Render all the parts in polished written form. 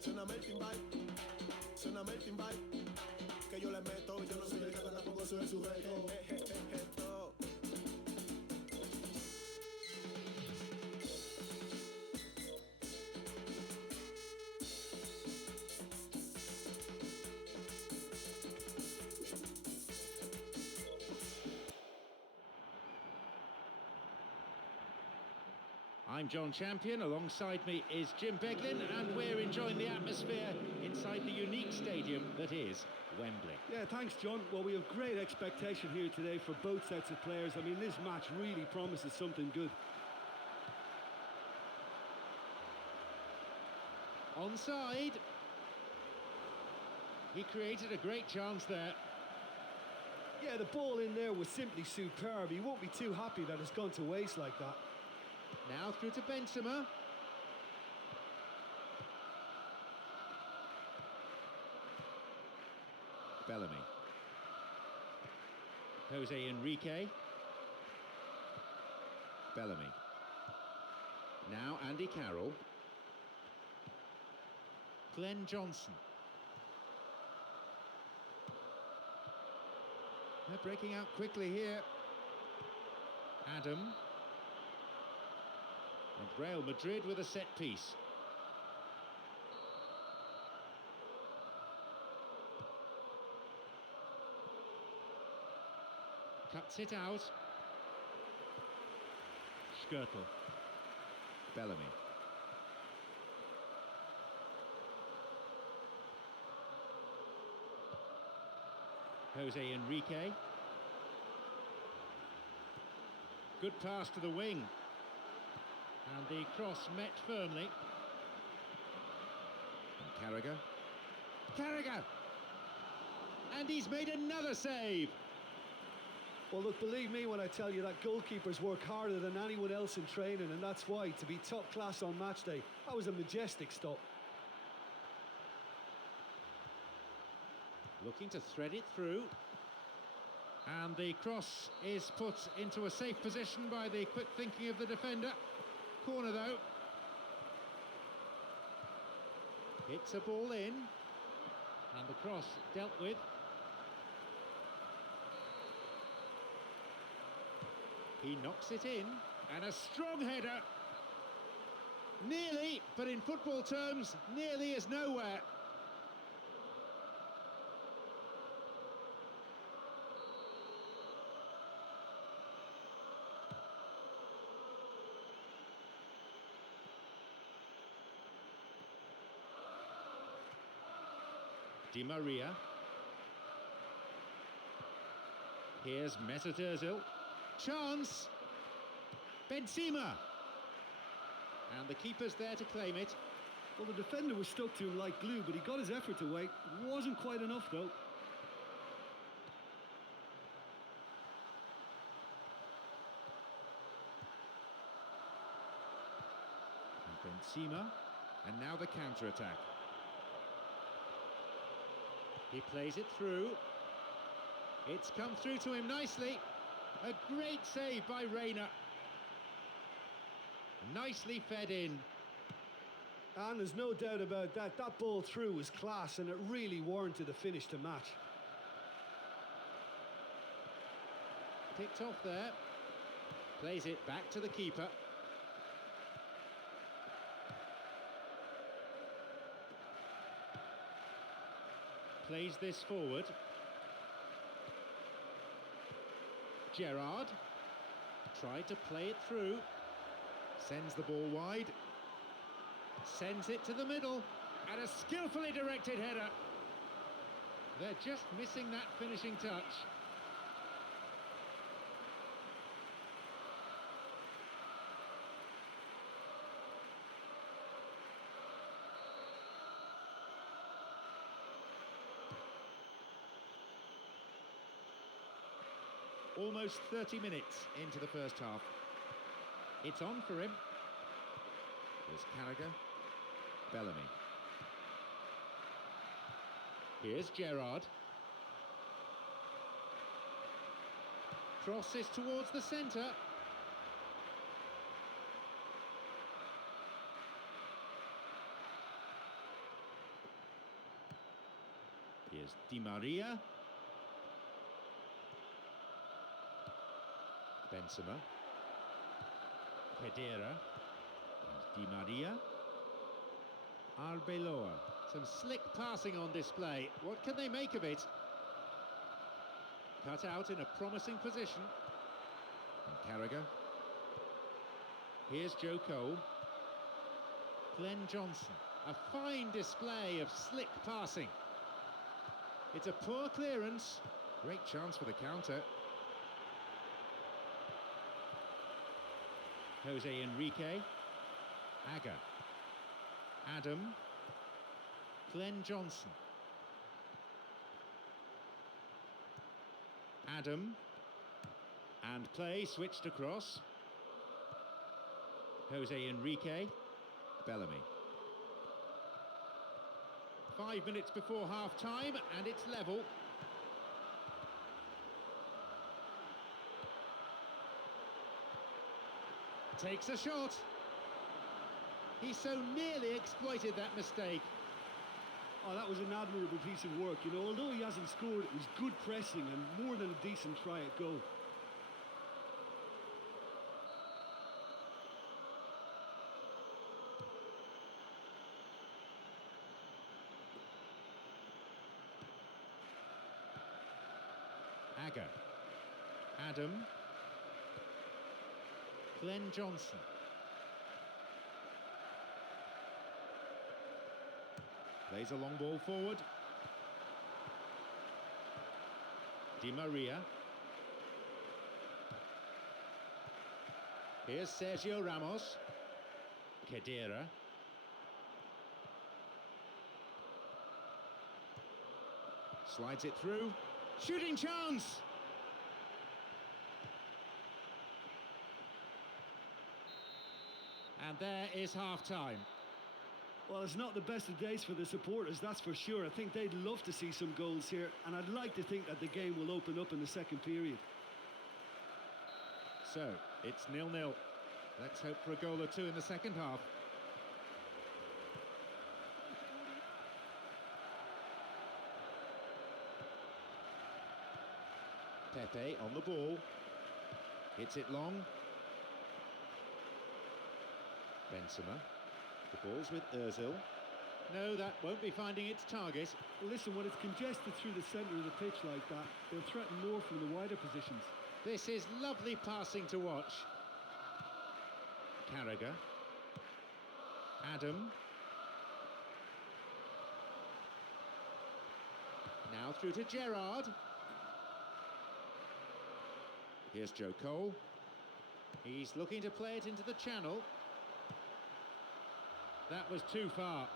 Suéname el timbal, suéname el timbal, que yo le meto, yo no soy el gato, tampoco soy el sujeto. I'm John Champion, alongside me is Jim Beglin, and we're enjoying the atmosphere inside the unique stadium that is Wembley. Yeah, thanks John. Well, we have great expectation here today for both sets of players. I mean, this match really promises something good. Onside. He created a great chance there. Yeah, the ball in there was simply superb. He won't be too happy that it's gone to waste like that. Now through to Benzema. Bellamy. Jose Enrique. Bellamy. Now Andy Carroll. Glenn Johnson. They're breaking out quickly here. Adam. And Real Madrid with a set piece. Cuts it out. Skrtel. Bellamy. Jose Enrique. Good pass to the wing. And the cross met firmly. And Carragher. Carragher! And he's made another save! Well, look, believe me when I tell you that goalkeepers work harder than anyone else in training, and that's why, to be top class on match day, that was a majestic stop. Looking to thread it through. And the cross is put into a safe position by the quick thinking of the defender. Corner though. Hits a ball in. And the cross dealt with. He knocks it in. And a strong header. Nearly, but in football terms, nearly is nowhere. Di Maria. Here's Mesut Ozil. Chance! Benzema! And the keeper's there to claim it. Well, the defender was stuck to him like glue, but he got his effort away. Wasn't quite enough, though. And Benzema. And now the counter-attack. He plays it through. It's come through to him nicely. A great save by Reina. Nicely fed in. And there's no doubt about that. That ball through was class, and it really warranted a finish to match. Picked off there. Plays it back to the keeper. Plays this forward. Gerrard tried to play it through. Sends the ball wide. Sends it to the middle. And a skillfully directed header. They're just missing that finishing touch. Almost 30 minutes into the first half. It's on for him. There's Carragher. Bellamy. Here's Gerrard. Crosses towards the centre. Here's Di Maria. Benzema. Pedera. And Di Maria. Arbeloa. Some slick passing on display. What can they make of it? Cut out in a promising position. And Carragher. Here's Joe Cole. Glenn Johnson. A fine display of slick passing. It's a poor clearance. Great chance for the counter. Jose Enrique. Agger. Adam. Glenn Johnson. Adam. And play switched across. Jose Enrique. Bellamy. 5 minutes before half-time, and it's level. Takes a shot. He so nearly exploited that mistake. Oh, that was an admirable piece of work. You know, although he hasn't scored, it was good pressing and more than a decent try at goal. Agger. Adam. Glenn Johnson. Plays a long ball forward. Di Maria. Here's Sergio Ramos. Khedira. Slides it through. Shooting chance! And there is half-time. Well, it's not the best of days for the supporters, that's for sure. I think they'd love to see some goals here, and I'd like to think that the game will open up in the second period. So, it's 0-0. Let's hope for a goal or two in the second half. Pepe on the ball. Hits it long. Benzema. The ball's with Ozil. No, that won't be finding its target. Well, listen, when it's congested through the centre of the pitch like that, they'll threaten more from the wider positions. This is lovely passing to watch. Carragher. Adam. Now through to Gerrard. Here's Joe Cole. He's looking to play it into the channel. That was too far.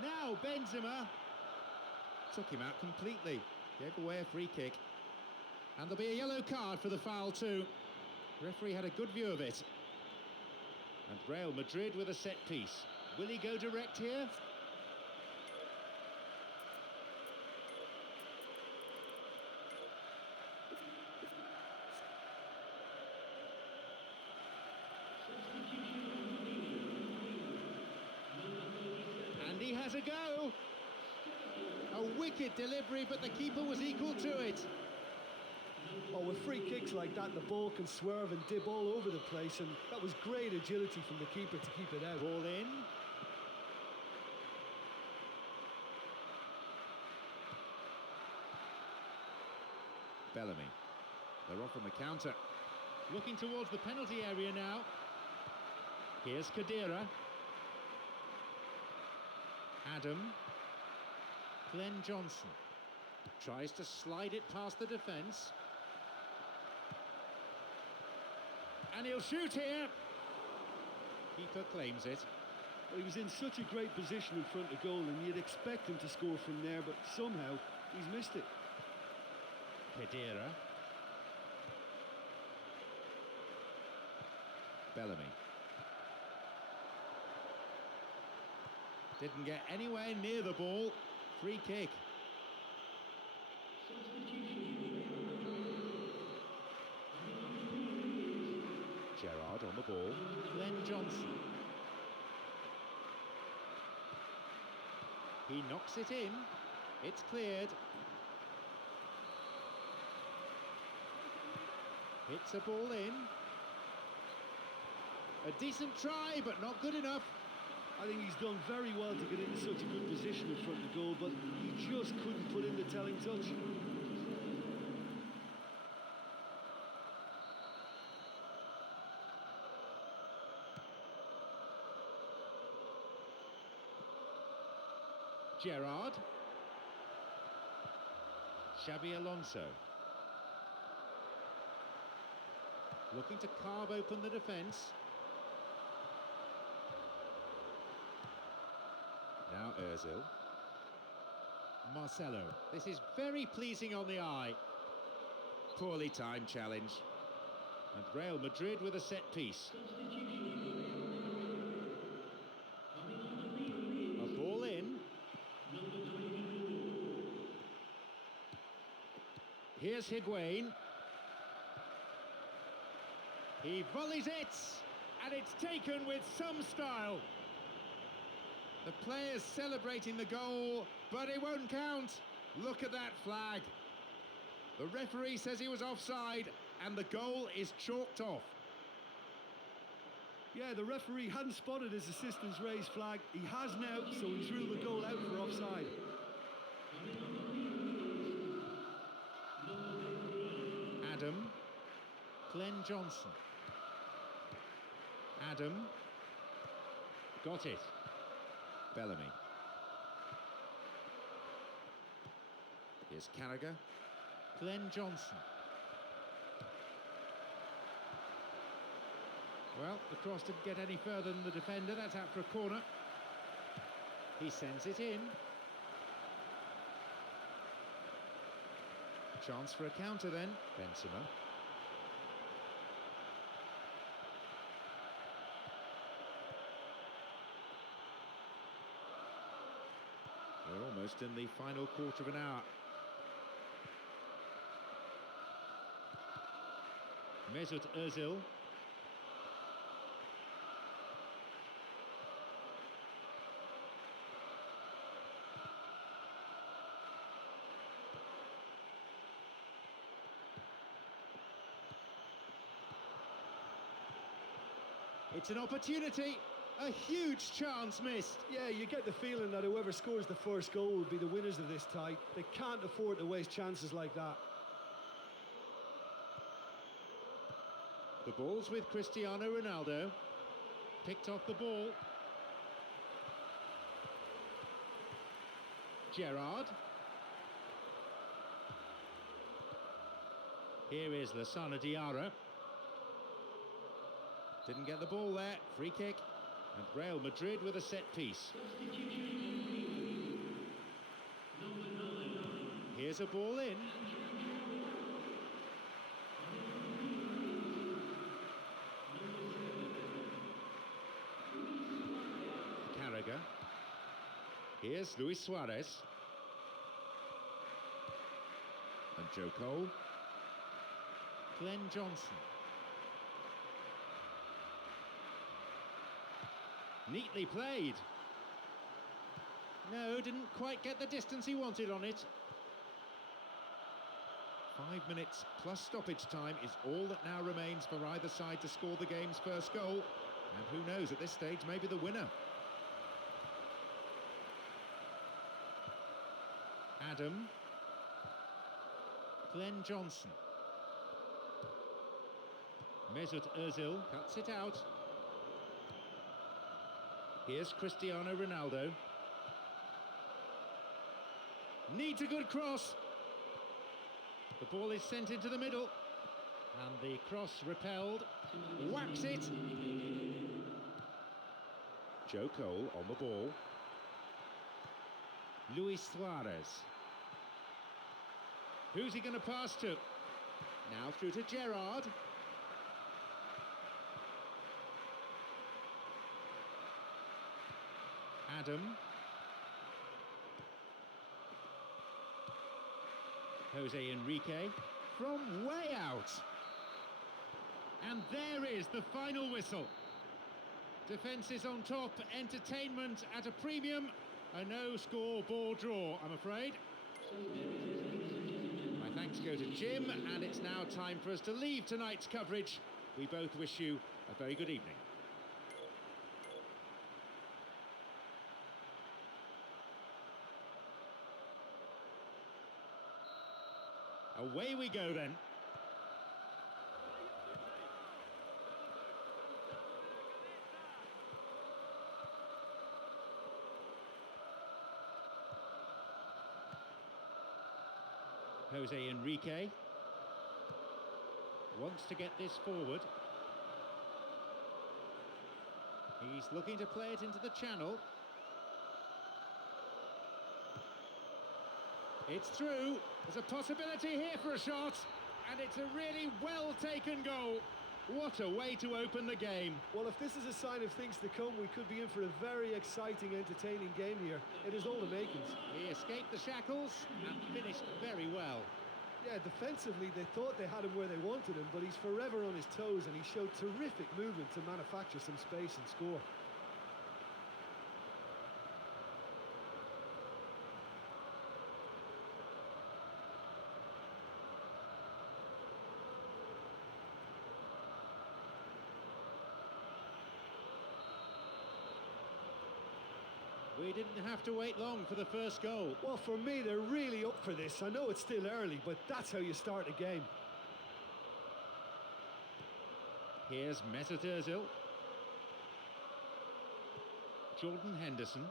Now Benzema took him out completely. Gave away a free kick. And there'll be a yellow card for the foul too. The referee had a good view of it. And Real Madrid with a set piece. Will he go direct here? And he has a go. A wicked delivery, but the keeper was equal to it. Oh, with free kicks like that, the ball can swerve and dip all over the place, and that was great agility from the keeper to keep it out. Ball in. Bellamy. They're off on the counter. Looking towards the penalty area now. Here's Khedira. Adam. Glenn Johnson. Tries to slide it past the defence. And he'll shoot here. Keeper claims it. Well, he was in such a great position in front of goal, and you'd expect him to score from there, but somehow he's missed it. Pedera. Bellamy. Didn't get anywhere near the ball. Free kick. Gerrard on the ball. Glenn Johnson. He knocks it in. It's cleared. Hits a ball in. A decent try, but not good enough. I think he's done very well to get into such a good position in front of goal, but he just couldn't put in the telling touch. Gerrard. Xabi Alonso. Looking to carve open the defence. Now Ozil. Marcelo. This is very pleasing on the eye. Poorly timed challenge. And Real Madrid with a set piece. A ball in. Here's Higuain. He volleys it, and it's taken with some style. The players celebrating the goal, but it won't count. Look at that flag. The referee says he was offside, and the goal is chalked off. Yeah, the referee hadn't spotted his assistant's raised flag. He has now, so he's ruled the goal out for offside. Adam. Glenn Johnson. Adam. Got it. Bellamy. Here's Carragher. Glenn Johnson. Well, the cross didn't get any further than the defender. That's out for a corner. He sends it in. Chance for a counter then. Benzema. We're almost in the final quarter of an hour. Mesut Ozil. It's an opportunity, a huge chance missed. Yeah, you get the feeling that whoever scores the first goal will be the winners of this tie. They can't afford to waste chances like that. The ball's with Cristiano Ronaldo. Picked off the ball. Gerrard. Here is Lassana Diarra. Didn't get the ball there. Free kick. And Real Madrid with a set piece. Here's a ball in. Carragher. Here's Luis Suarez. And Joe Cole. Glenn Johnson. Neatly played. No, didn't quite get the distance he wanted on it. 5 minutes plus stoppage time is all that now remains for either side to score the game's first goal. And who knows, at this stage, maybe the winner. Adam. Glenn Johnson. Mesut Ozil cuts it out. Here's Cristiano Ronaldo. Needs a good cross. The ball is sent into the middle. And the cross repelled. Whacks it. Joe Cole on the ball. Luis Suarez. Who's he going to pass to? Now through to Gerrard. Adam. Jose Enrique from way out. And there is the final whistle. Defence is on top, entertainment at a premium. A no-score ball draw, I'm afraid. My thanks go to Jim, and it's now time for us to leave tonight's coverage. We both wish you a very good evening. Away we go then. Jose Enrique wants to get this forward. He's looking to play it into the channel. It's through. There's a possibility here for a shot, and it's a really well-taken goal. What a way to open the game. Well, if this is a sign of things to come, we could be in for a very exciting, entertaining game here. It is all the makings. He escaped the shackles and finished very well. Yeah, defensively, they thought they had him where they wanted him, but he's forever on his toes, and he showed terrific movement to manufacture some space and score. We didn't have to wait long for the first goal. Well, for me, they're really up for this. I know it's still early, but that's how you start a game. Here's Mesut Ozil. Jordan Henderson.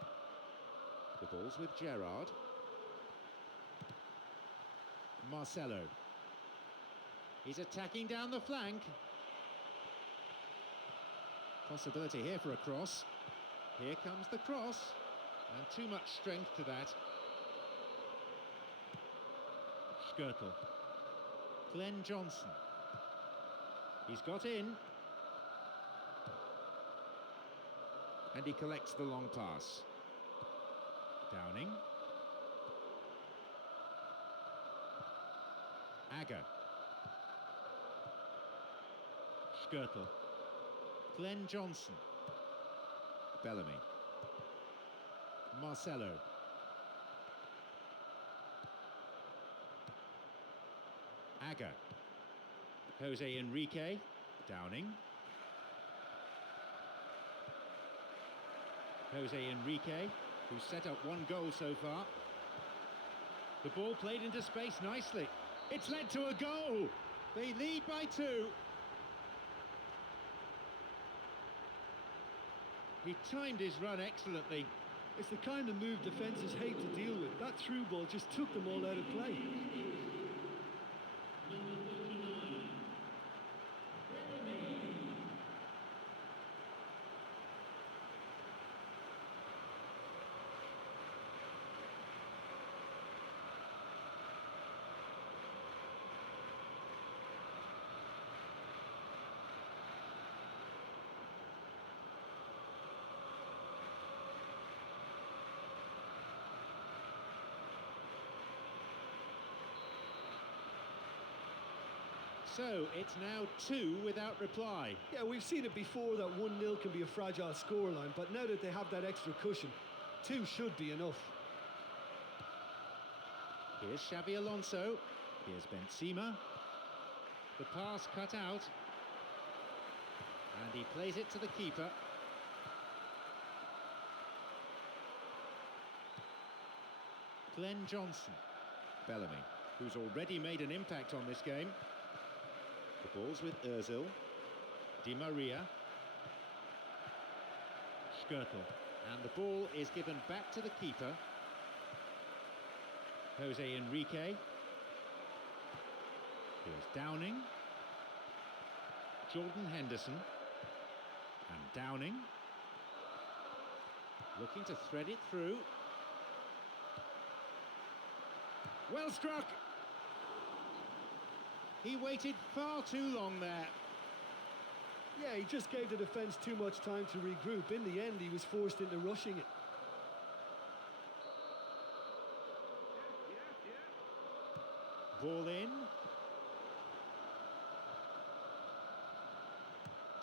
The ball's with Gerrard. Marcelo. He's attacking down the flank. Possibility here for a cross. Here comes the cross. And too much strength to that. Skirtle. Glenn Johnson. He's got in. And he collects the long pass. Downing. Agger. Skirtle. Glenn Johnson. Bellamy. Marcelo. Agger. Jose Enrique. Downing. Jose Enrique, who's set up one goal so far. The ball played into space nicely. It's led to a goal. They lead by 2. He timed his run excellently. It's the kind of move defences hate to deal with. That through ball just took them all out of play. So it's now 2 without reply. Yeah, we've seen it before that 1-0 can be a fragile scoreline, but now that they have that extra cushion, 2 should be enough. Here's Xabi Alonso. Here's Benzema. The pass cut out. And he plays it to the keeper. Glenn Johnson. Bellamy, who's already made an impact on this game. The ball's with Ozil. Di Maria. Skirtle. And the ball is given back to the keeper. Jose Enrique. Here's Downing. Jordan Henderson. And Downing. Looking to thread it through. Well struck. He waited far too long there. Yeah, he just gave the defence too much time to regroup. In the end, he was forced into rushing it. Ball in.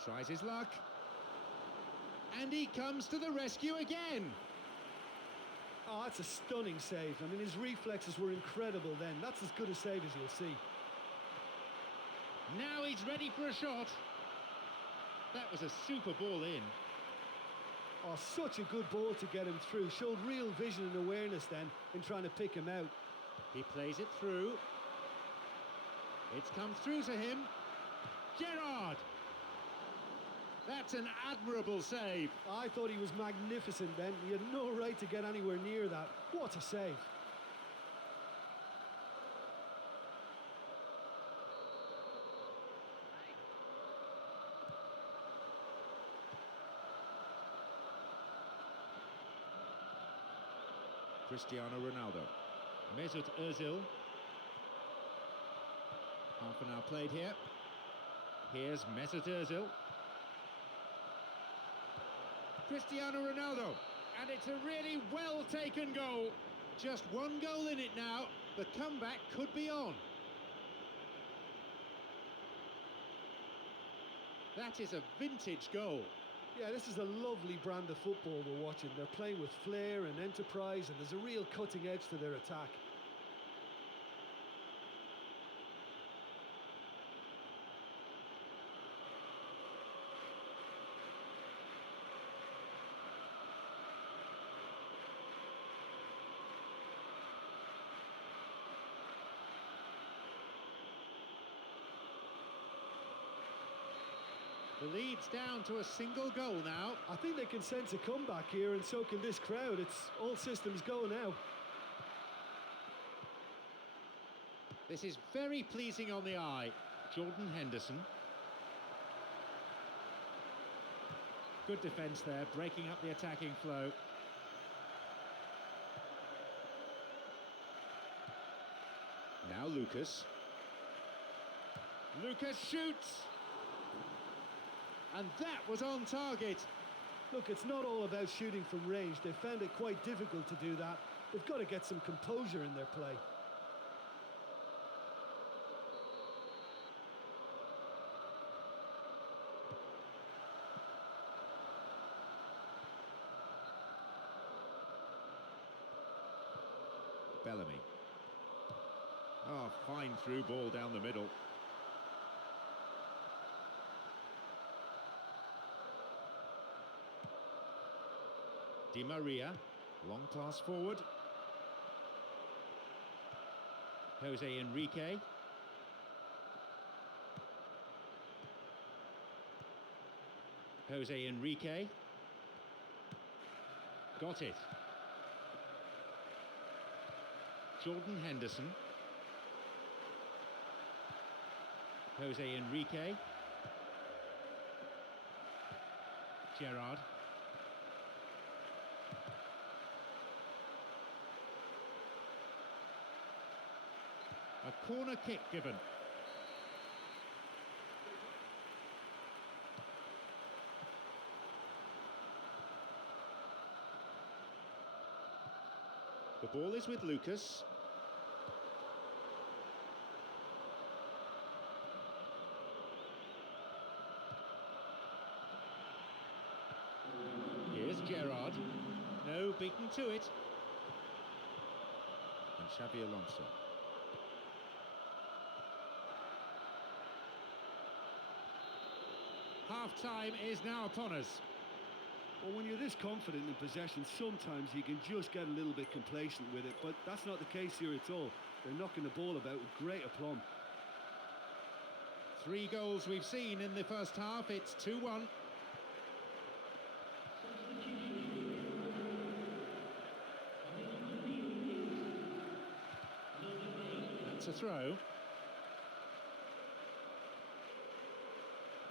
Tries his luck. And he comes to the rescue again. Oh, that's a stunning save. I mean, his reflexes were incredible then. That's as good a save as you'll see. Now he's ready for a shot. That was a super ball in. Oh, such a good ball to get him through. Showed real vision and awareness then in trying to pick him out. He plays it through. It's come through to him. Gerrard! That's an admirable save. I thought he was magnificent then. He had no right to get anywhere near that. What a save. Cristiano Ronaldo. Mesut Ozil. Half an hour played here. Here's Mesut Ozil. Cristiano Ronaldo. And it's a really well-taken goal. Just one goal in it now. The comeback could be on. That is a vintage goal. Yeah, this is a lovely brand of football we're watching. They're playing with flair and enterprise, and there's a real cutting edge to their attack. The lead's down to a single goal now. I think they can sense a comeback here, and so can this crowd. It's all systems go now. This is very pleasing on the eye. Jordan Henderson. Good defence there, breaking up the attacking flow. Now Lucas. Lucas shoots! And that was on target. Look, it's not all about shooting from range. They found it quite difficult to do that. They've got to get some composure in their play. Bellamy. Oh, fine through ball down the middle. Di Maria, long pass forward. Jose Enrique. Jose Enrique. Got it. Jordan Henderson. Jose Enrique. Gerrard. A corner kick given. The ball is with Lucas. Here's Gerrard. No, beaten to it. And Xabi Alonso. Half-time is now upon us. Well, when you're this confident in possession, sometimes you can just get a little bit complacent with it, but that's not the case here at all. They're knocking the ball about with great aplomb. 3 goals we've seen in the first half. It's 2-1. That's a throw.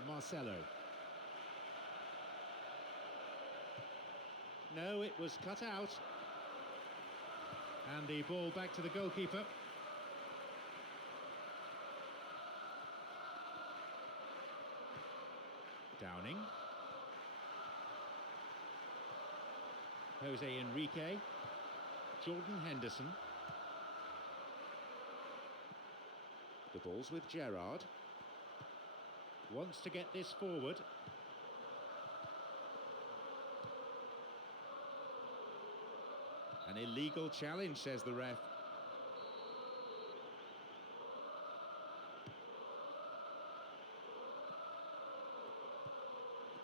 Marcelo. No, it was cut out. And the ball back to the goalkeeper. Downing. Jose Enrique. Jordan Henderson. The ball's with Gerrard. Wants to get this forward. An illegal challenge, says the ref.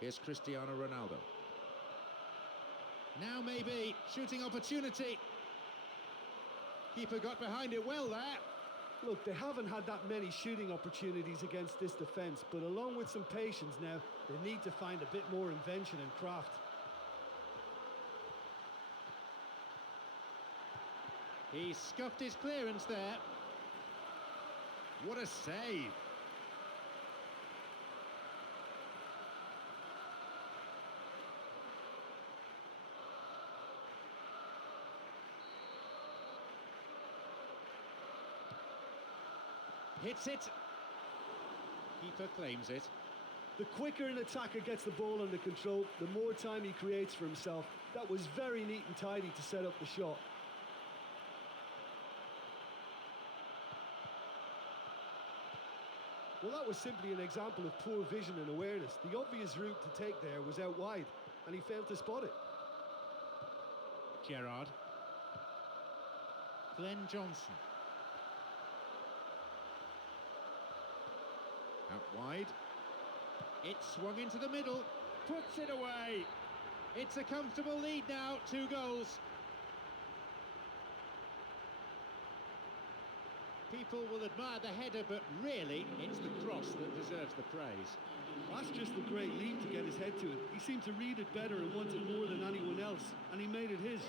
Here's Cristiano Ronaldo. Now maybe shooting opportunity. Keeper got behind it well there. Look, they haven't had that many shooting opportunities against this defence, but along with some patience now, they need to find a bit more invention and craft. He scuffed his clearance there. What a save. Hits it. Keeper claims it. The quicker an attacker gets the ball under control, the more time he creates for himself. That was very neat and tidy to set up the shot. Well, that was simply an example of poor vision and awareness. The obvious route to take there was out wide, and he failed to spot it. Gerrard. Glenn Johnson. Out wide. It swung into the middle. Puts it away. It's a comfortable lead now. 2 goals. People will admire the header, but really, it's the cross that deserves the praise. That's just a great leap to get his head to it. He seemed to read it better and want it more than anyone else, and he made it his.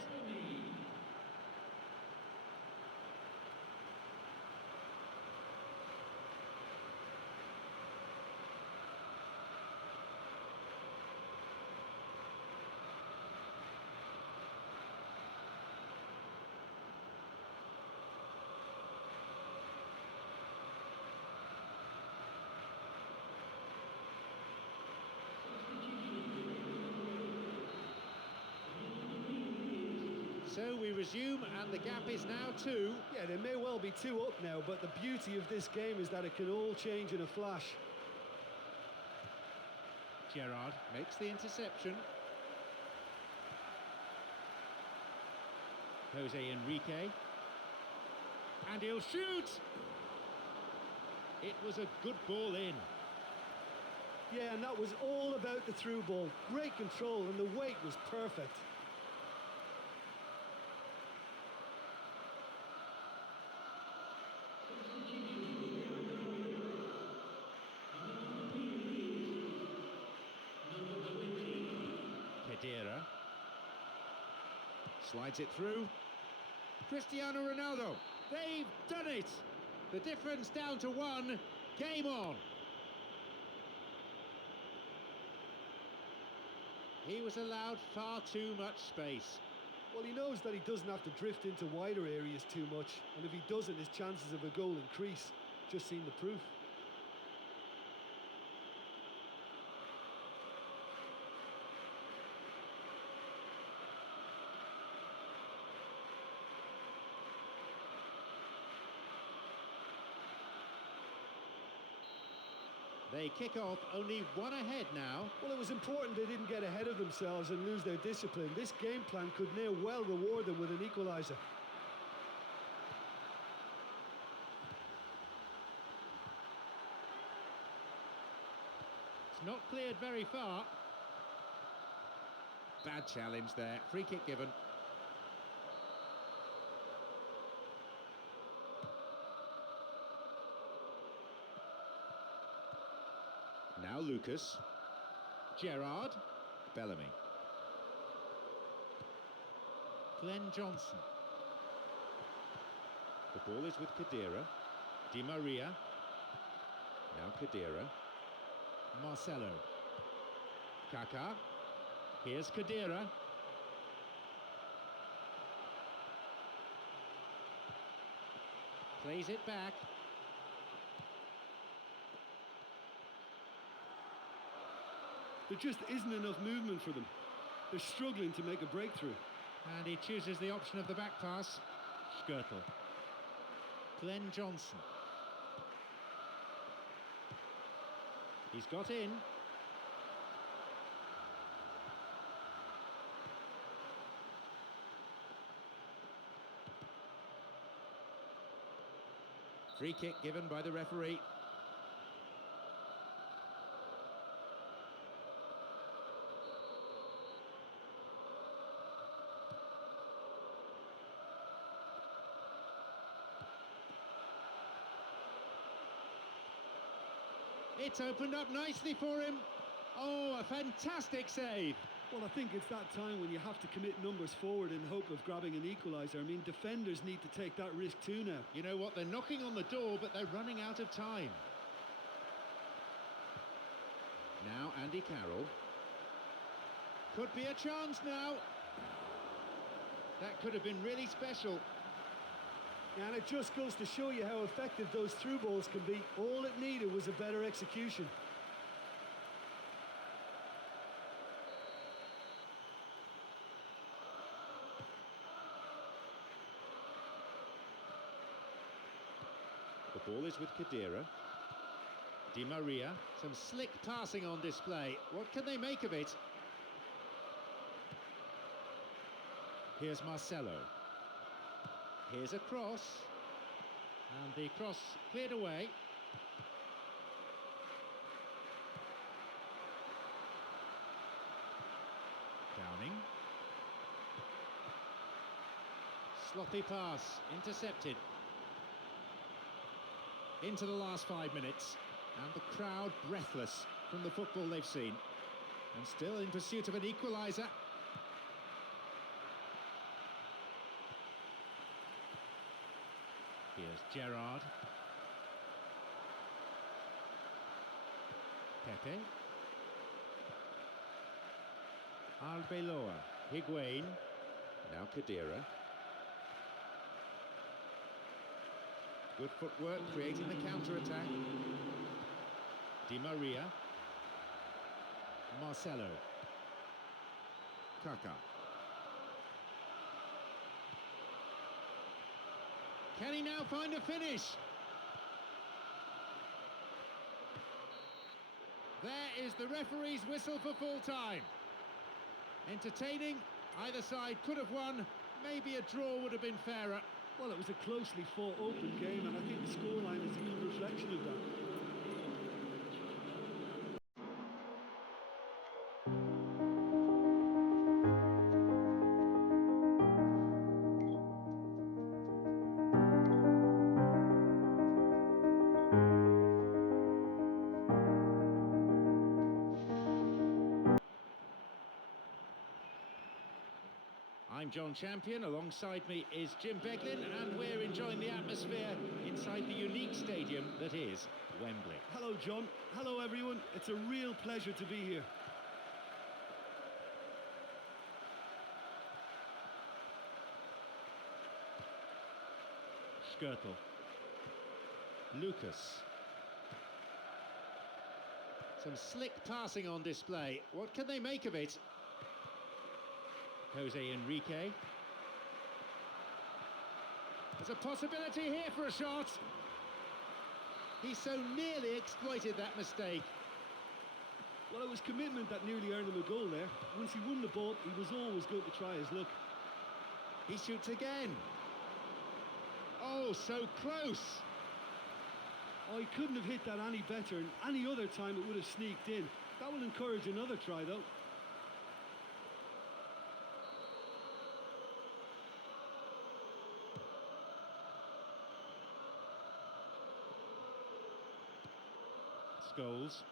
So we resume, and the gap is now 2. Yeah, they may well be 2 up now, but the beauty of this game is that it can all change in a flash. Gerrard makes the interception. Jose Enrique. And he'll shoot! It was a good ball in. Yeah, and that was all about the through ball. Great control, and the weight was perfect. Khedira slides it through. Cristiano Ronaldo. They've done it. The difference down to 1. Game on. He was allowed far too much space. Well, he knows that he doesn't have to drift into wider areas too much, and if he doesn't, his chances of a goal increase. Just seen the proof. They kick off only 1 ahead now. Well, it was important they didn't get ahead of themselves and lose their discipline. This game plan could now well reward them with an equaliser. It's not cleared very far. Bad challenge there. Free kick given. Now Lucas. Gerrard. Bellamy. Glenn Johnson. The ball is with Khedira. Di Maria. Now Khedira. Marcelo. Kaká. Here's Khedira. Plays it back. There just isn't enough movement for them. They're struggling to make a breakthrough. And he chooses the option of the back pass. Skirtle. Glenn Johnson. He's got in. Free kick given by the referee. It's opened up nicely for him. Oh, a fantastic save. Well, I think it's that time when you have to commit numbers forward in hope of grabbing an equaliser. I mean, defenders need to take that risk too now. You know what? They're knocking on the door, but they're running out of time. Now Andy Carroll. Could be a chance now. That could have been really special. And it just goes to show you how effective those through balls can be. All it needed was a better execution. The ball is with Khedira. Di Maria. Some slick passing on display. What can they make of it? Here's Marcelo. Here's a cross. And the cross cleared away. Downing. Sloppy pass. Intercepted. Into the last 5 minutes. And the crowd breathless from the football they've seen. And still in pursuit of an equaliser. Here's Gerrard. Pepe. Arbeloa. Higuain. Now Khedira. Good footwork, creating the counter-attack. Di Maria. Marcelo. Kaká. Can he now find a finish? There is the referee's whistle for full time. Entertaining, either side could have won, maybe a draw would have been fairer. Well, it was a closely fought open game, and I think the scoreline is a good reflection of that. I'm John Champion, alongside me is Jim Beglin, and we're enjoying the atmosphere inside the unique stadium that is Wembley. Hello, John. Hello, everyone. It's a real pleasure to be here. Skirtle. Lucas. Some slick passing on display. What can they make of it? Jose Enrique. There's a possibility here for a shot. He so nearly exploited that mistake. Well, it was commitment that nearly earned him a goal there. Once he won the ball, he was always going to try his luck. He shoots again. Oh, so close. Oh, he couldn't have hit that any better, and any other time it would have sneaked in. That will encourage another try, though. Scholes.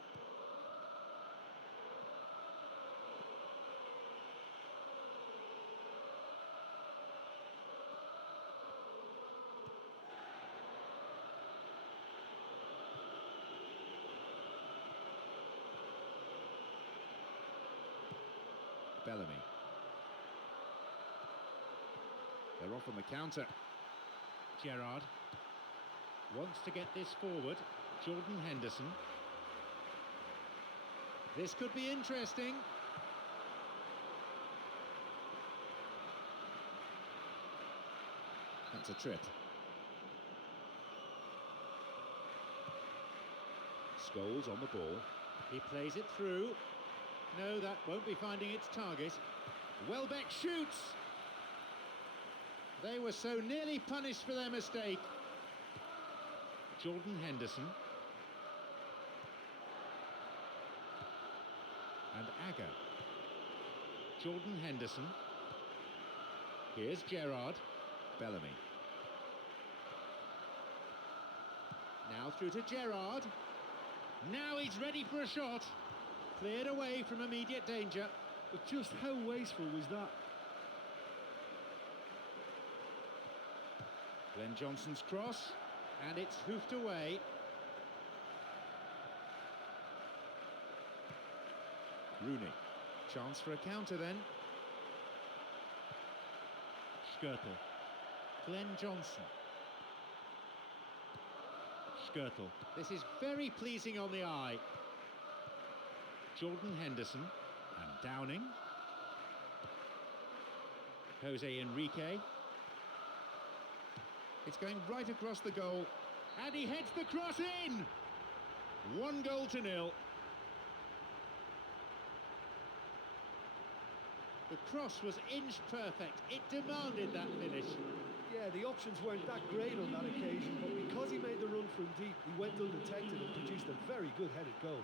Bellamy. They're off on the counter. Gerrard. Wants to get this forward. Jordan Henderson. This could be interesting. That's a trip. Scholes on the ball. He plays it through. No, that won't be finding its target. Welbeck shoots. They were so nearly punished for their mistake. Jordan Henderson. And Agger. Jordan Henderson. Here's Gerrard. Bellamy. Now through to Gerrard. Now he's ready for a shot. Cleared away from immediate danger. But just how wasteful was that? Glenn Johnson's cross, and it's hoofed away. Rooney. Chance for a counter then. Skirtle. Glenn Johnson. Skirtle. This is very pleasing on the eye. Jordan Henderson and Downing. Jose Enrique. It's going right across the goal, and he heads the cross in. 1-0. The cross was inch perfect. It demanded that finish. Yeah, the options weren't that great on that occasion, but because he made the run from deep, he went undetected and produced a very good headed goal.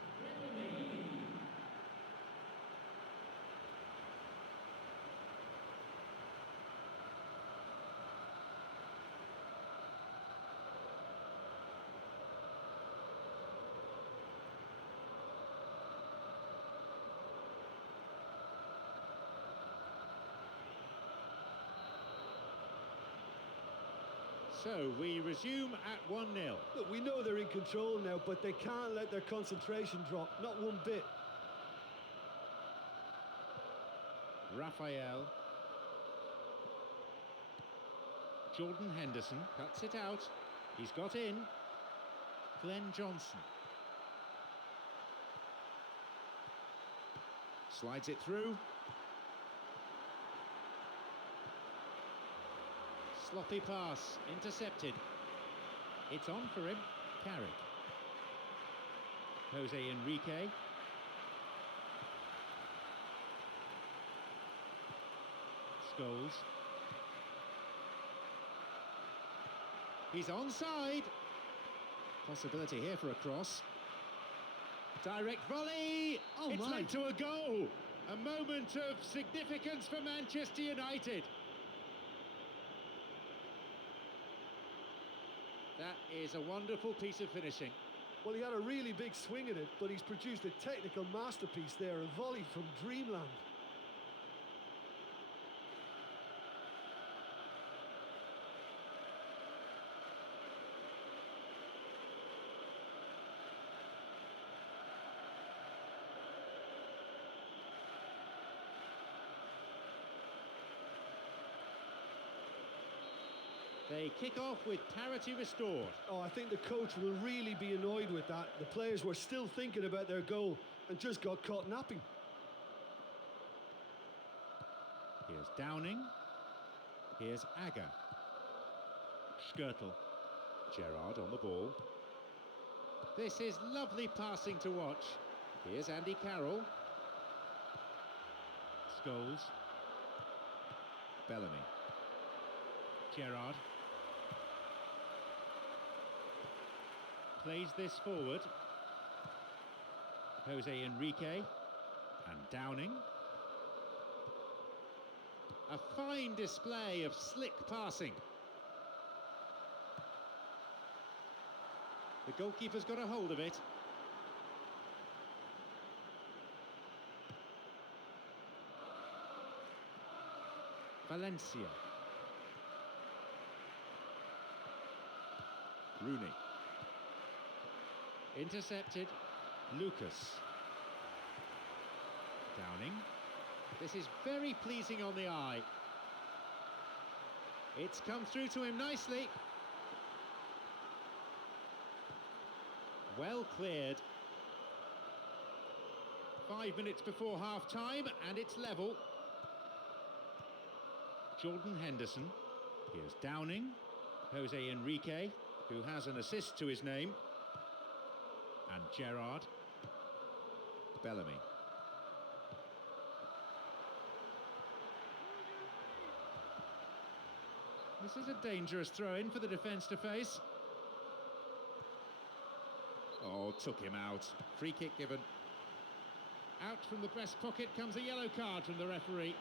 So we resume at 1-0. Look, we know they're in control now, but they can't let their concentration drop, not one bit. Raphael. Jordan Henderson cuts it out. He's got in. Glenn Johnson. Slides it through. Sloppy pass, intercepted. It's on for him. Carrick. Jose Enrique. Scholes. He's onside. Possibility here for a cross. Direct volley. Oh, it's my. led to a goal. A moment of significance for Manchester United. That is a wonderful piece of finishing. Well, he had a really big swing at it, but he's produced a technical masterpiece there, a volley from dreamland. They kick off with parity restored. Oh, I think the coach will really be annoyed with that. The players were still thinking about their goal and just got caught napping. Here's Downing. Here's Agger. Skirtle. Gerrard on the ball. This is lovely passing to watch. Here's Andy Carroll. Scholes. Bellamy. Gerrard. Plays this forward. Jose Enrique and Downing. A fine display of slick passing. The goalkeeper's got a hold of it. Valencia. Rooney. Intercepted. Lucas. Downing. This is very pleasing on the eye. It's come through to him nicely. Well cleared. 5 minutes before half-time, and it's level. Jordan Henderson. Here's Downing. Jose Enrique, who has an assist to his name. And Gerrard. Bellamy. This is a dangerous throw-in for the defence to face. Oh, took him out. Free kick given. Out from the breast pocket comes a yellow card from the referee.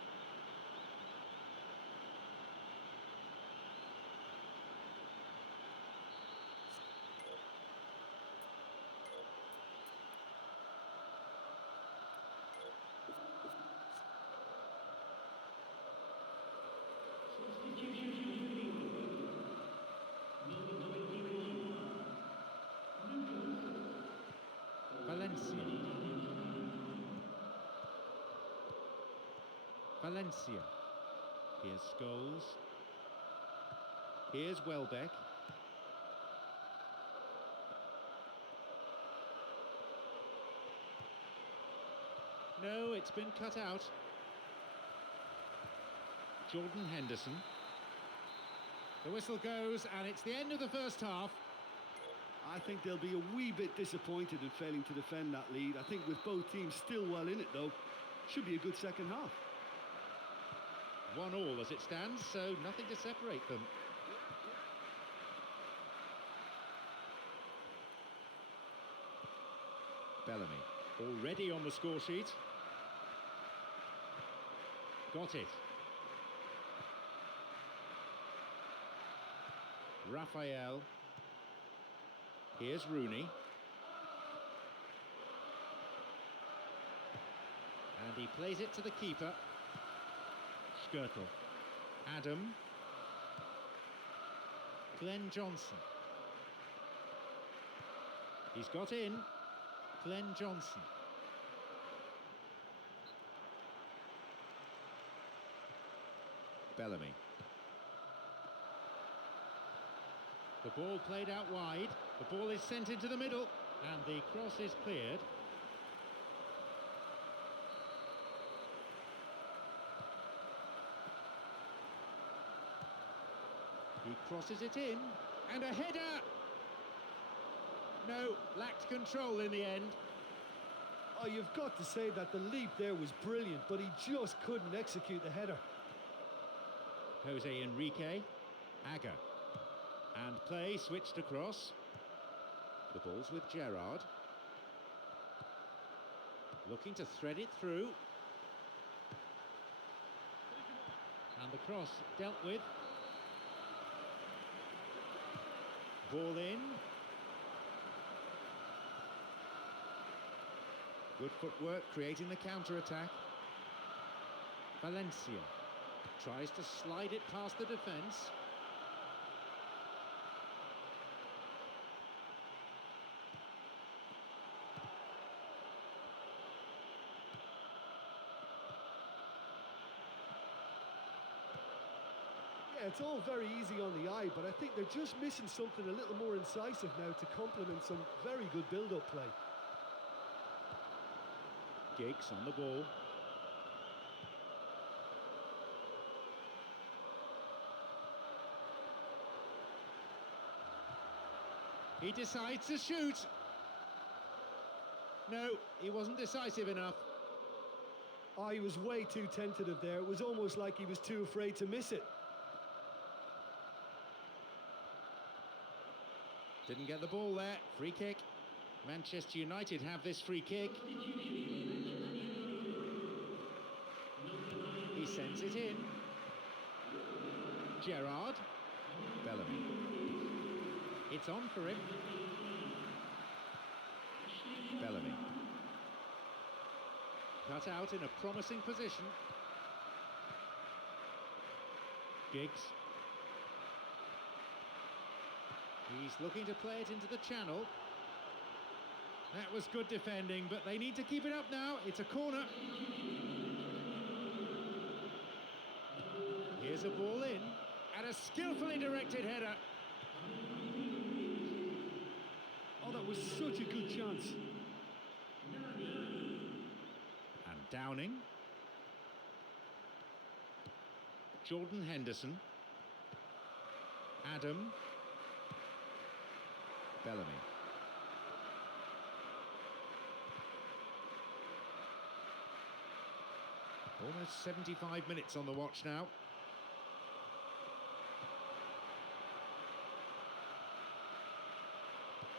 Valencia. Here's Scholes. Here's Welbeck. No, it's been cut out. Jordan Henderson. The whistle goes, and it's the end of the first half. I think they'll be a wee bit disappointed in failing to defend that lead. I think with both teams still well in it, though, should be a good second half. 1-1 as it stands, so nothing to separate them. Bellamy, already on the score sheet. Got it. Raphael. Here's Rooney. And he plays it to the keeper. Skirtle. Adam. Glenn Johnson. He's got in. Glenn Johnson. Bellamy. The ball played out wide. The ball is sent into the middle. And the cross is cleared. He crosses it in, and a header! No, lacked control in the end. Oh, you've got to say that the leap there was brilliant, but he just couldn't execute the header. Jose Enrique, Agger, and play switched across. The ball's with Gerrard. Looking to thread it through. And the cross dealt with. Ball in. Good footwork, creating the counter-attack. Valencia tries to slide it past the defence. Yeah, it's all very easy on the eye, but I think they're just missing something a little more incisive now to complement some very good build-up play. Giggs on the ball. He decides to shoot. No, he wasn't decisive enough. Oh, he was way too tentative there. It was almost like he was too afraid to miss it. Didn't get the ball there. Free kick. Manchester United have this free kick. He sends it in. Gerrard. Bellamy. It's on for him. Bellamy. Cut out in a promising position. Giggs. He's looking to play it into the channel. That was good defending, but they need to keep it up now. It's a corner. Here's a ball in, and a skillfully directed header. Oh, that was such a good chance. And Downing. Jordan Henderson. Adam. Bellamy. Almost 75 minutes on the watch now.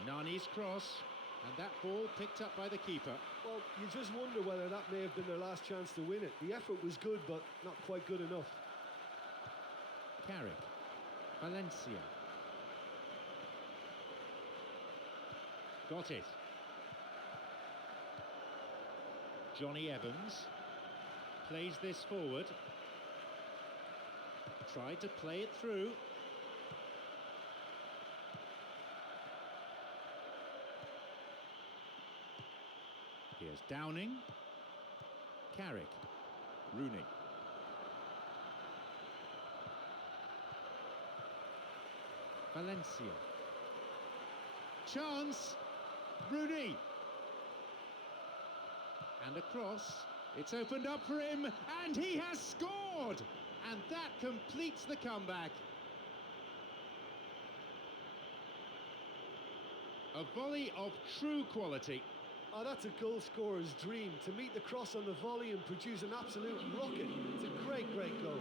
Nani's cross, and that ball picked up by the keeper. Well, you just wonder whether that may have been their last chance to win it. The effort was good, but not quite good enough. Carrick. Valencia. Got it. Johnny Evans plays this forward. Tried to play it through. Here's Downing. Carrick. Rooney. Valencia. Chance. Rooney. And across. It's opened up for him, and he has scored! And that completes the comeback. A volley of true quality. Oh, that's a goal scorer's dream, to meet the cross on the volley and produce an absolute rocket. It's a great, great goal.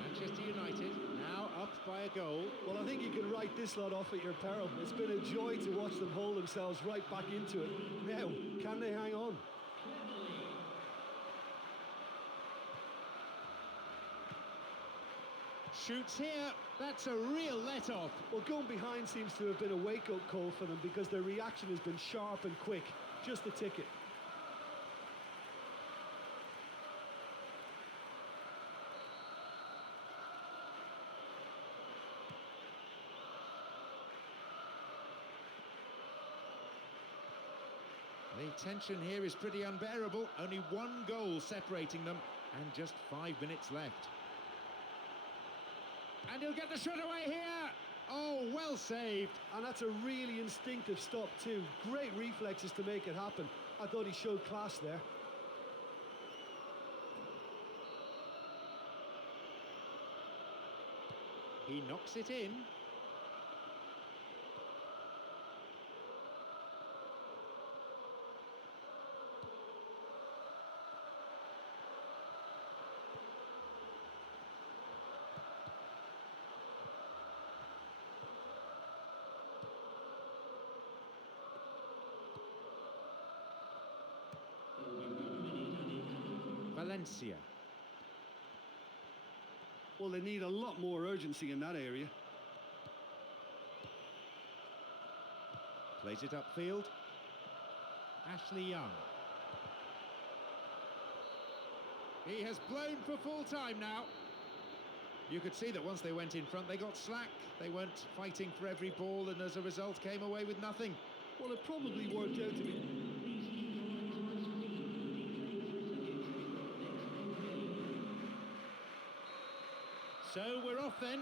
Manchester United now up by a goal. Well, I think you can write this lot off at your peril. It's been a joy to watch them hold themselves right back into it. Now, can they hang on? Shoots here. That's a real let-off. Well, going behind seems to have been a wake-up call for them because their reaction has been sharp and quick. Just the ticket. The tension here is pretty unbearable. Only one goal separating them and just 5 minutes left. And he'll get the shot away here. Oh, well saved. And that's a really instinctive stop too. Great reflexes to make it happen. I thought he showed class there. He knocks it in. Valencia. Well, they need a lot more urgency in that area. Plays it upfield. Ashley Young. He has blown for full time now. You could see that once they went in front, they got slack. They weren't fighting for every ball, and as a result, came away with nothing. Well, it probably worked out to be... So we're off then.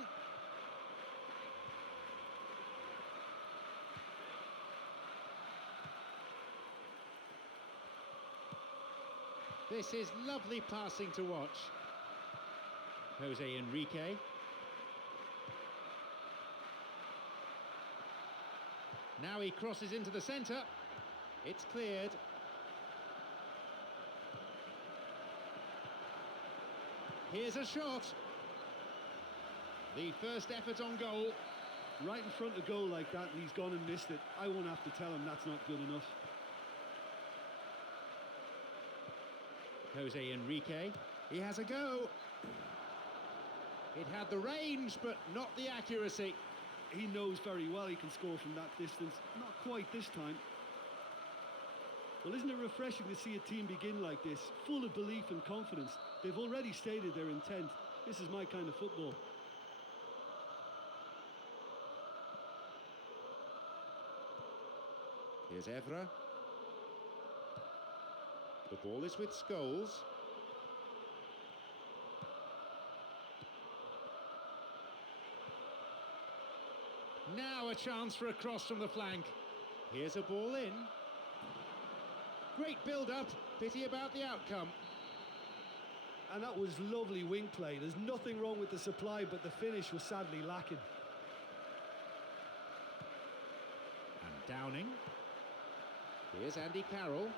This is lovely passing to watch. Jose Enrique. Now he crosses into the centre. It's cleared. Here's a shot. The first effort on goal. Right in front of goal like that, and he's gone and missed it. I won't have to tell him that's not good enough. Jose Enrique. He has a go. It had the range, but not the accuracy. He knows very well he can score from that distance. Not quite this time. Well, isn't it refreshing to see a team begin like this, full of belief and confidence? They've already stated their intent. This is my kind of football. Here's Evra. The ball is with Scholes. Now a chance for a cross from the flank. Here's a ball in. Great build-up. Pity about the outcome. And that was lovely wing play. There's nothing wrong with the supply, but the finish was sadly lacking. And Downing. Here's Andy Carroll.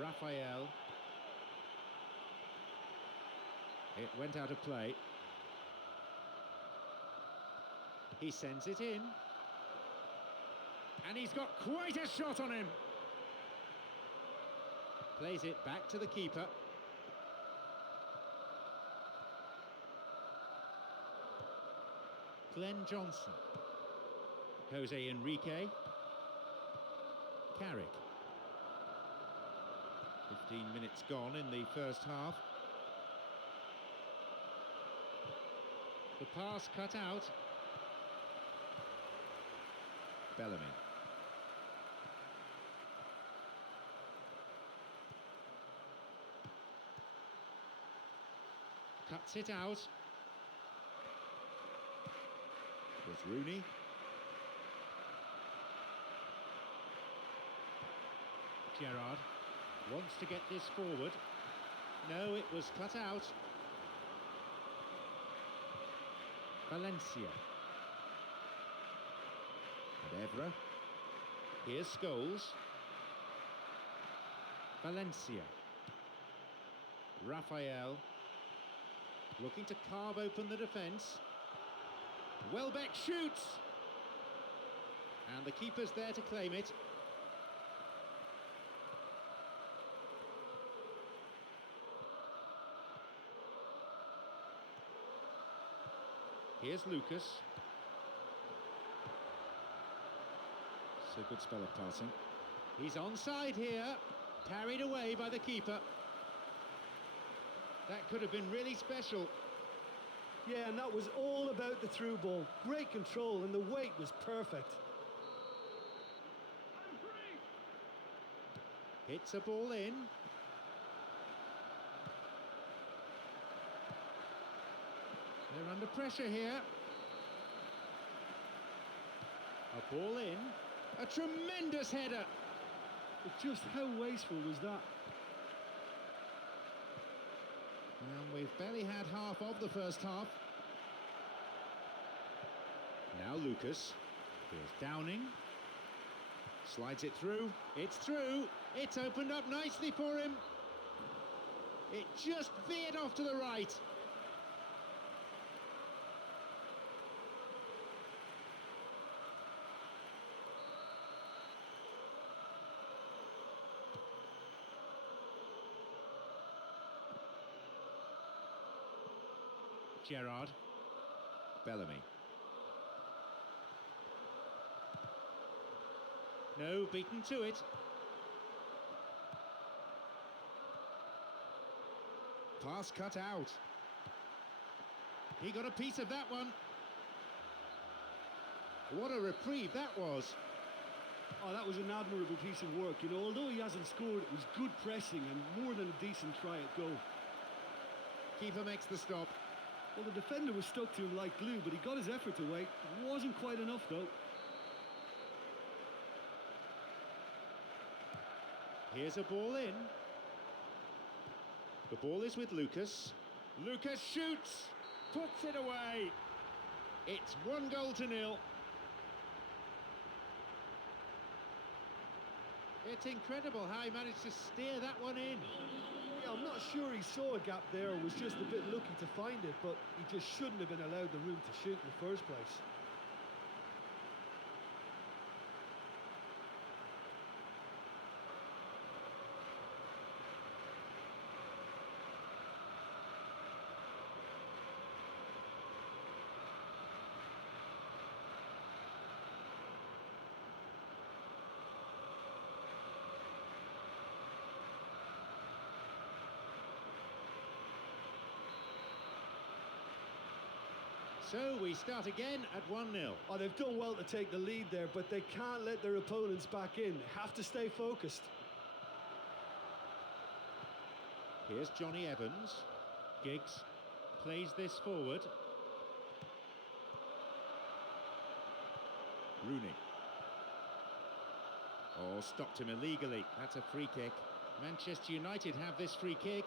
Raphael. It went out of play. He sends it in. And he's got quite a shot on him. Plays it back to the keeper. Glenn Johnson. Jose Enrique. Carrick. 15 minutes gone in the first half. The pass cut out. Bellamy. Cuts it out. There's Rooney. Gerrard wants to get this forward. No, it was cut out. Valencia. And Evra. Here's Scholes. Valencia. Raphael. Looking to carve open the defence. Welbeck shoots. And the keeper's there to claim it. Here's Lucas. It's a good spell of passing. He's onside here. Carried away by the keeper. That could have been really special. Yeah, and that was all about the through ball. Great control, and the weight was perfect. Hits a ball in. They're under pressure here. A ball in. A tremendous header. But just how wasteful was that? And we've barely had half of the first half. Now Lucas. Here's Downing. Slides it through. It's through. It's opened up nicely for him. It just veered off to the right. Gerrard. Bellamy. No, beaten to it. Pass cut out. He got a piece of that one. What a reprieve that was. Oh, that was an admirable piece of work. You know, although he hasn't scored, it was good pressing and more than a decent try at goal. Keeper makes the stop. Well, the defender was stuck to him like glue, but he got his effort away. It wasn't quite enough, though. Here's a ball in. The ball is with Lucas. Lucas shoots, puts it away. It's 1-0. It's incredible how he managed to steer that one in. Yeah, I'm not sure he saw a gap there or was just a bit lucky to find it, but he just shouldn't have been allowed the room to shoot in the first place. So we start again at 1-0. Oh, they've done well to take the lead there, but they can't let their opponents back in. They have to stay focused. Here's Johnny Evans. Giggs plays this forward. Rooney. Oh, stopped him illegally. That's a free kick. Manchester United have this free kick.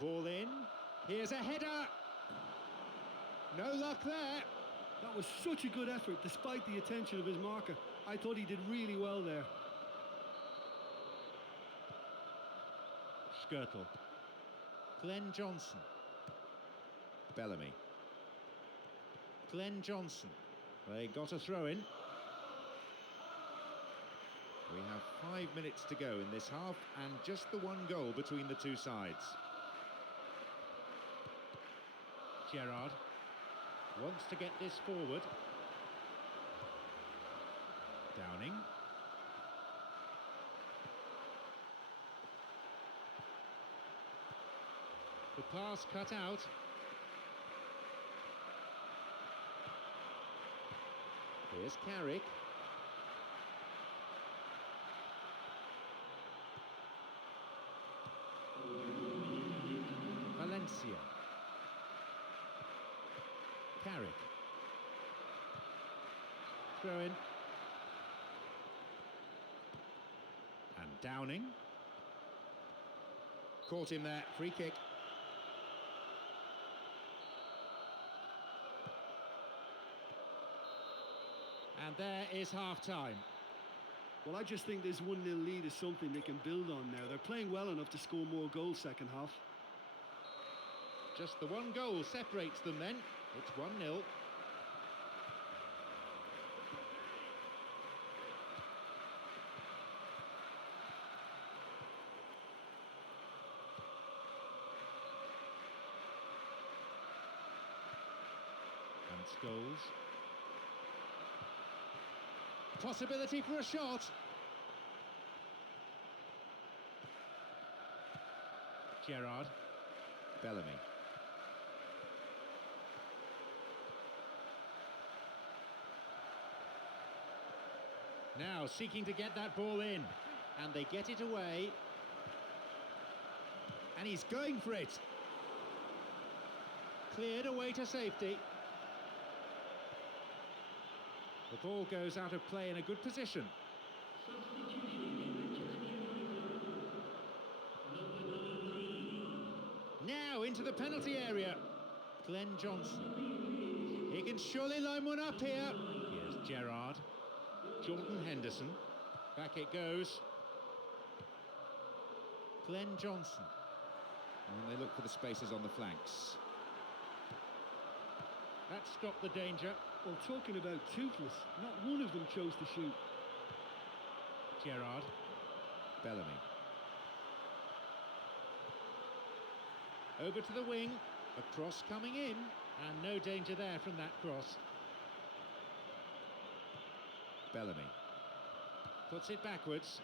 Ball in. Here's a header. No luck there. That was such a good effort, despite the attention of his marker. I thought he did really well there. Skirtle. Glenn Johnson. Bellamy. Glenn Johnson. They got a throw in. We have 5 minutes to go in this half and just the one goal between the two sides. Gerrard wants to get this forward. Downing. The pass cut out. Here's Carrick. Valencia. Carrick. Throw in. And Downing. Caught him there. Free kick. And there is half-time. Well, I just think this 1-0 lead is something they can build on now. They're playing well enough to score more goals second half. Just the one goal separates them then. It's 1-0. And Scholes. Possibility for a shot. Gerrard. Bellamy. Now seeking to get that ball in, and they get it away, and he's going for it. Cleared away to safety. The ball goes out of play in a good position. Now into the penalty area. Glenn Johnson. He can surely line one up here. Here's Gerrard. Jordan Henderson. Back it goes. Glenn Johnson. And they look for the spaces on the flanks. That stopped the danger. Well, talking about toothless, not one of them chose to shoot. Gerrard. Bellamy. Over to the wing. A cross coming in. And no danger there from that cross. Bellamy. Puts it backwards.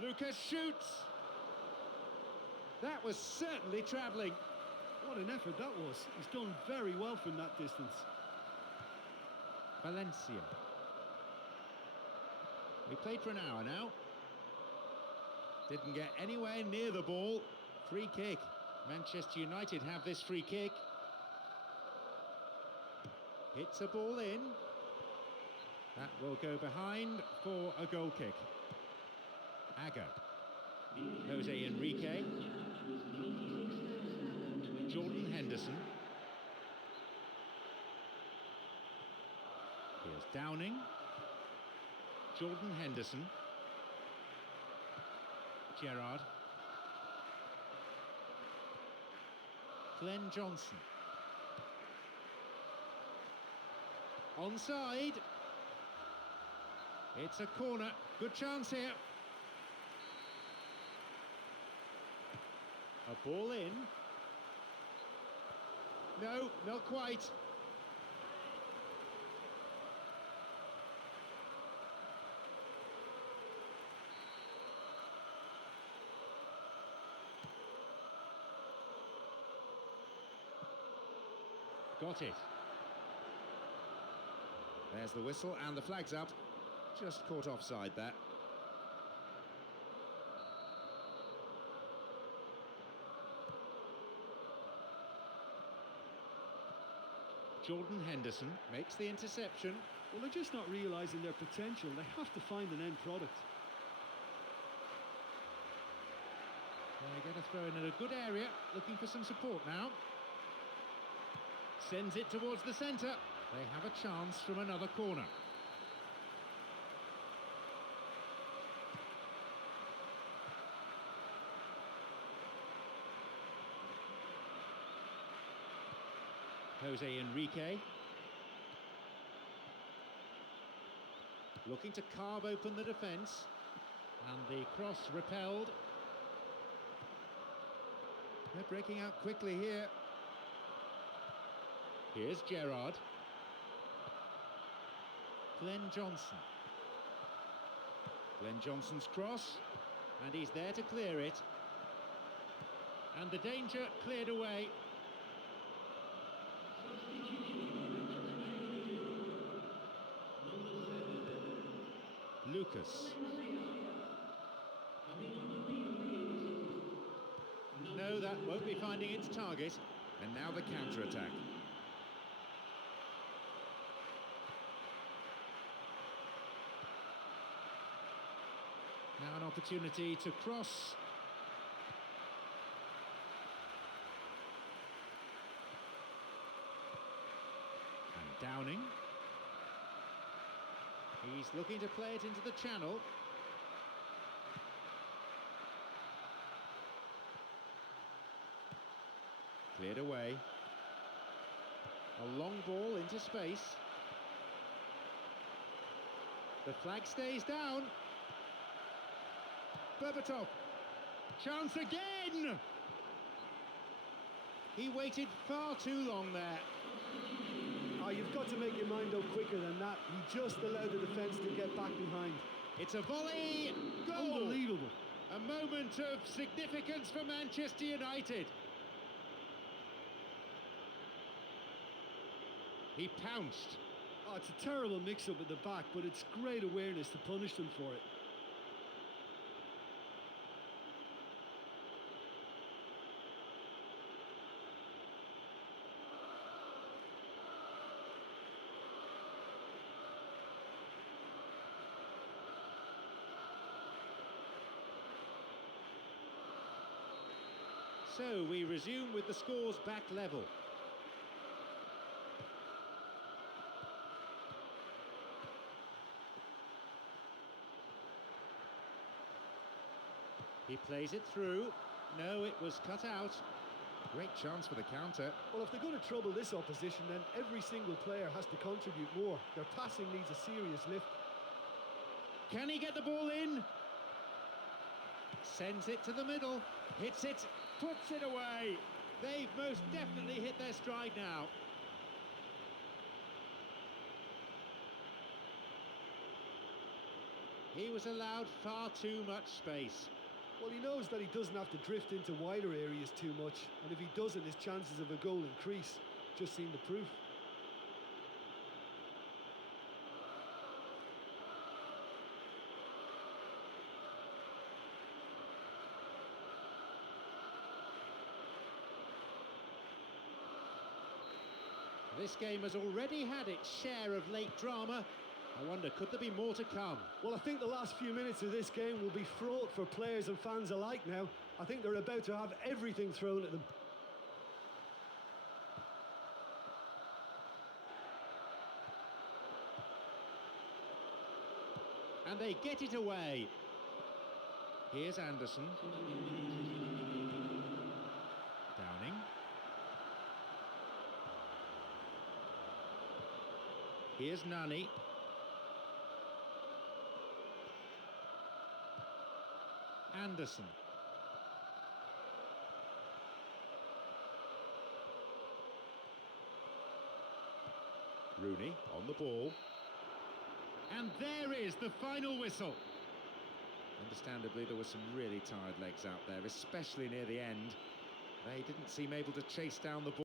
Lucas shoots. That was certainly travelling. What an effort that was. He's done very well from that distance. Valencia. We played for an hour now. Didn't get anywhere near the ball. Free kick. Manchester United have this free kick. Hits a ball in. That will go behind for a goal kick. Agger. Jose Enrique. Jordan Henderson. Here's Downing. Jordan Henderson. Gerrard. Glenn Johnson. Onside. It's a corner. Good chance here. A ball in. No, not quite. Got it. There's the whistle and the flag's up. Just caught offside there. Jordan Henderson makes the interception. Well, they're just not realising their potential. They have to find an end product. They get a throw in a good area, looking for some support now. Sends it towards the centre. They have a chance from another corner. Jose Enrique. Looking to carve open the defence. And the cross repelled. They're breaking out quickly here. Here's Gerrard. Glenn Johnson. Glenn Johnson's cross. And he's there to clear it. And the danger cleared away. Lucas. No, that won't be finding its target. And now the counter-attack. Now an opportunity to cross. And Downing. He's looking to play it into the channel. Cleared away. A long ball into space. The flag stays down. Berbatov. Chance again! He waited far too long there. Oh, you've got to make your mind up quicker than that. He just allowed the defence to get back behind. It's a volley! Goal! Unbelievable. A moment of significance for Manchester United. He pounced. Oh, it's a terrible mix-up at the back, but it's great awareness to punish them for it. So we resume with the scores back level. He plays it through. No, it was cut out. Great chance for the counter. Well, if they're going to trouble this opposition, then every single player has to contribute more. Their passing needs a serious lift. Can he get the ball in? Sends it to the middle. Hits it. Puts it away. They've most definitely hit their stride now. He was allowed far too much space. Well, he knows that he doesn't have to drift into wider areas too much, and if he doesn't, his chances of a goal increase. Just seen the proof. This game has already had its share of late drama. I wonder, could there be more to come? Well, I think the last few minutes of this game will be fraught for players and fans alike now. I think they're about to have everything thrown at them. And they get it away. Here's Anderson. Downing. Here's Nani. Anderson. Rooney on the ball. And there is the final whistle. Understandably, there were some really tired legs out there, especially near the end. They didn't seem able to chase down the ball.